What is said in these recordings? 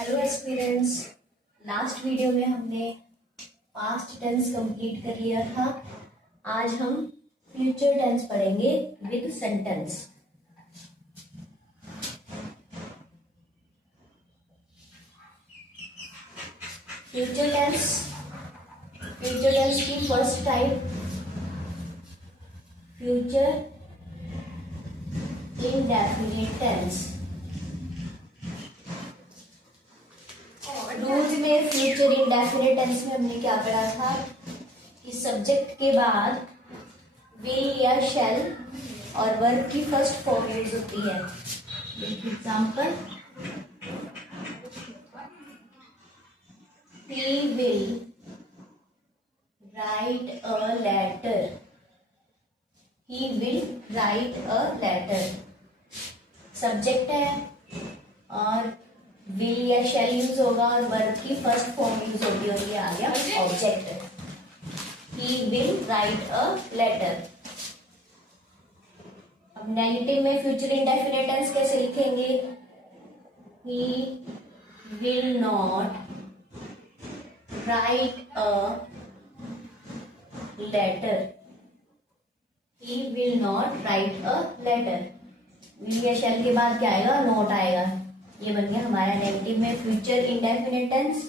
Hello aspirants. Last video में हमने past tense complete कर लिया था। आज हम फ्यूचर टेंस पढ़ेंगे विद सेंटेंस। फ्यूचर टेंस की first type future indefinite tense. Rules में फ्यूचर इंडेफिनिट टेंस में हमने क्या पढ़ा था कि सब्जेक्ट के बाद विल या शैल और वर्ब की फर्स्ट फॉर्म यूज होती है। Example, he will write a letter. he will write a letter subject है और विल या शैल यूज होगा और वर्ब की फर्स्ट फॉर्म यूज होगी और ये आ गया object. he will write a letter। अब नेगेटिव में फ्यूचर इंडेफिनिट टेंस कैसे लिखेंगे? he will not write a letter। he will not write a letter। will या शैल के बाद क्या आएगा? नॉट आएगा। ये बन गया हमारा नेगेटिव में फ्यूचर इंडेफिनिट टेंस।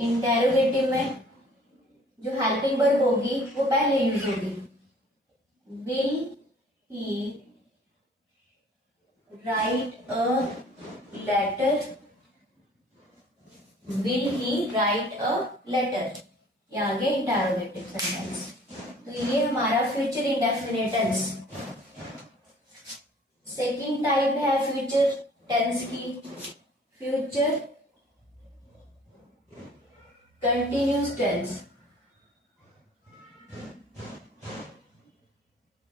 इंटेरोगेटिव में जो हेल्पिंग वर्ब होगी वो पहले यूज होगी। Will he write a letter. Will he write a letter. ये आगे इंटेरोगेटिव सेंटेंस। तो ये हमारा future indefinite tense. Second type है फ्यूचर टेंस की future continuous tense.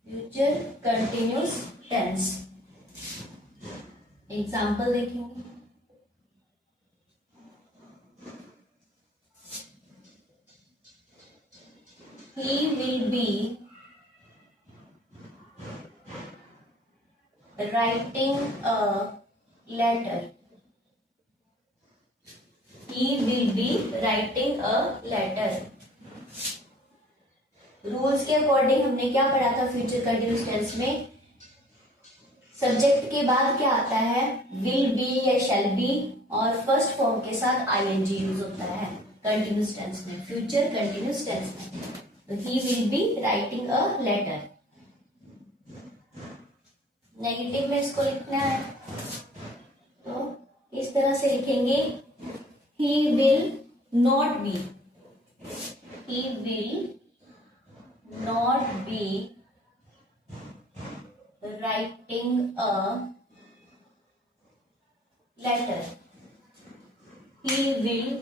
Future continuous tense example देखेंगे। he will be writing a letter। he will be writing a letter। Rules के अकॉर्डिंग हमने क्या पढ़ा था फ्यूचर कंटिन्यूस टेंस में? सब्जेक्ट के बाद क्या आता है? विल बी या शैल बी और फर्स्ट फॉर्म के साथ आईएनजी यूज होता है कंटिन्यूस टेंस में, फ्यूचर कंटिन्यूस टेंस में। तो he will be writing a letter। Negative में इसको लिखना है तो इस तरह से लिखेंगे he will not be। he will not be writing a letter। he will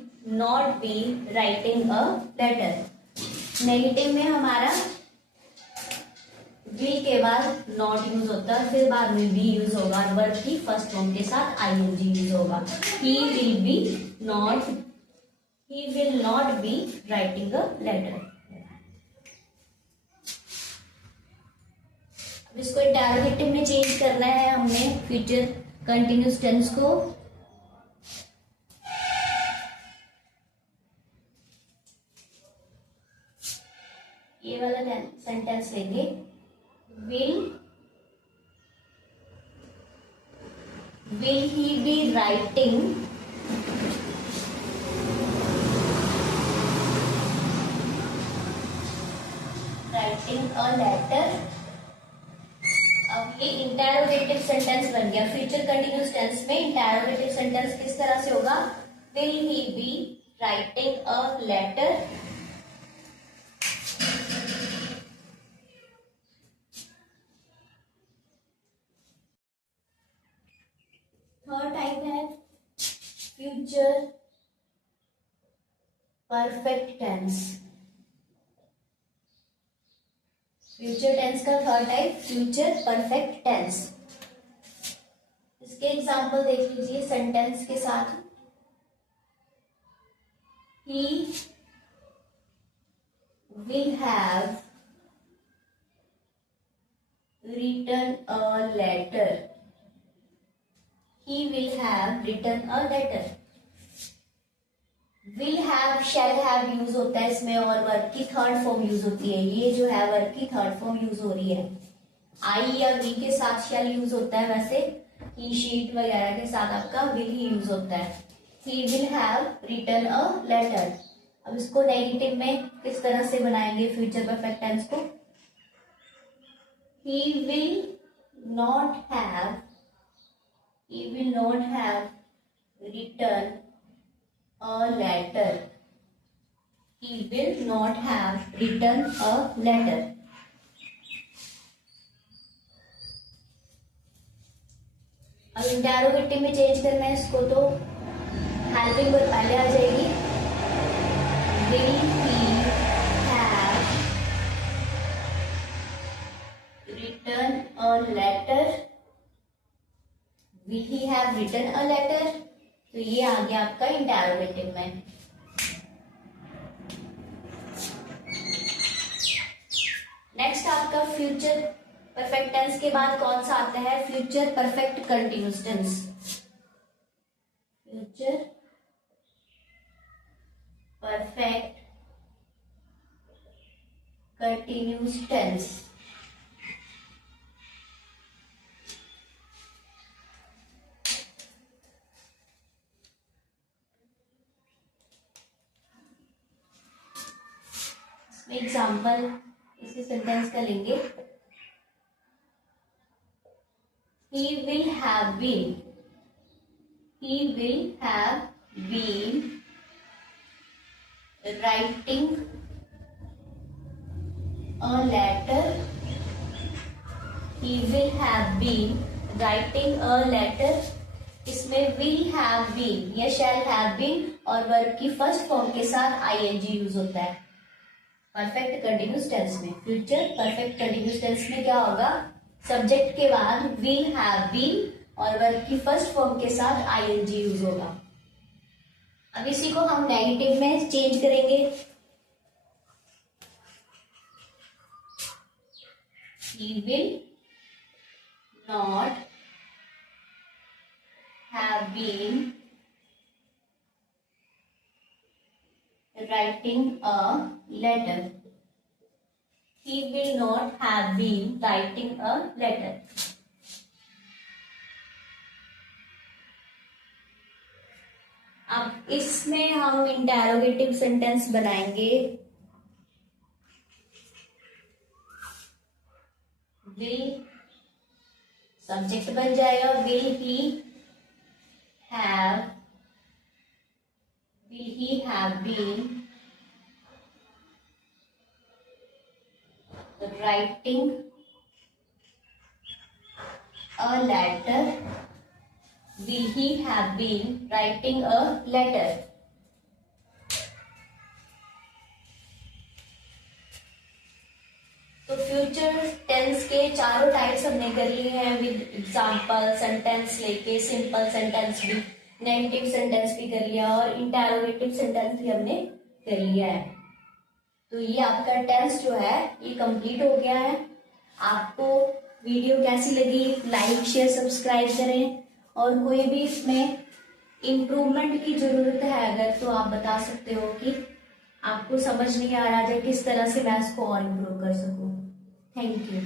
not be writing a letter। Negative में हमारा विल के बाद नॉट यूज होता है, फिर बाद में बी यूज होगा और वर्ब की फर्स्ट फॉर्म के साथ आईएनजी यूज होगा। He will not be writing a letter. अब इसको इंटेरोगेटिव में चेंज करना है हमने फ्यूचर कंटिन्यूस टेंस को। ये वाला सेंटेंस लेंगे, will he be writing a letter. अब ये इंटेरोगेटिव सेंटेंस बन गया। फ्यूचर कंटिन्यूस टेंस में इंटेरोगेटिव सेंटेंस किस तरह से होगा? Will he be writing a letter. Third type है future perfect tense. Future tense का third type future perfect tense. इसके एग्जांपल देख लीजिए सेंटेंस के साथ। he will have written a letter। he will have written a letter. will have, shall have use होता है इसमें और वर्ब की थर्ड फॉर्म यूज होती है। ये जो है वर्ब की थर्ड फॉर्म यूज हो रही है। आई या वी के साथ शैल यूज होता है, वैसे ही शीट वगैरह के साथ आपका विल ही यूज होता है। He will have written a letter. अब इसको नेगेटिव में किस तरह से बनाएंगे फ्यूचर परफेक्ट टेंस को? he will not have written a letter. He will not have written a letter. अब इंटेरोगेटिव में चेंज करना है इसको, तो हेल्पिंग वर्ब पहले आ जाएगी। Will he have written a letter? Will he have written a letter? तो ये आ गया आपका इंटेरोगेटिव में। नेक्स्ट आपका फ्यूचर परफेक्ट टेंस के बाद कौन सा आता है? Future perfect continuous tense. Future perfect continuous tense. Example इसी सेंटेंस का लेंगे। He will have been writing a letter. He will have been writing a letter। इसमें will have been या shall have been और वर्ब की फर्स्ट फॉर्म के साथ ing use होता है परफेक्ट कंटिन्यूअस टेंस में। फ्यूचर परफेक्ट कंटिन्यूअस टेंस में क्या होगा? सब्जेक्ट के बाद विल हैव बीन और वर्ब की फर्स्ट फॉर्म के साथ आईएनजी यूज होगा। अब इसी को हम नेगेटिव में चेंज करेंगे। He will not have been writing a letter. He will not have been writing a letter. अब इसमें हम इंटेरोगेटिव सेंटेंस बनाएंगे। will सब्जेक्ट बन जाएगा। will he have been writing a letter? Will he have been writing a letter? तो future tense के चारों टाइप्स हमने कर लिए हैं विद एग्जाम्पल सेंटेंस लेके, सिंपल सेंटेंस भी, नेगेटिव सेंटेंस भी कर लिया और इंटेरोगेटिव सेंटेंस भी हमने कर लिया है। तो ये आपका टेंस जो है ये कंप्लीट हो गया है। आपको वीडियो कैसी लगी? लाइक शेयर सब्सक्राइब करें और कोई भी इसमें इम्प्रूवमेंट की जरूरत है अगर, तो आप बता सकते हो कि आपको समझ नहीं आ रहा है किस तरह से मैं इसको और इम्प्रूव कर सकूं। Thank you.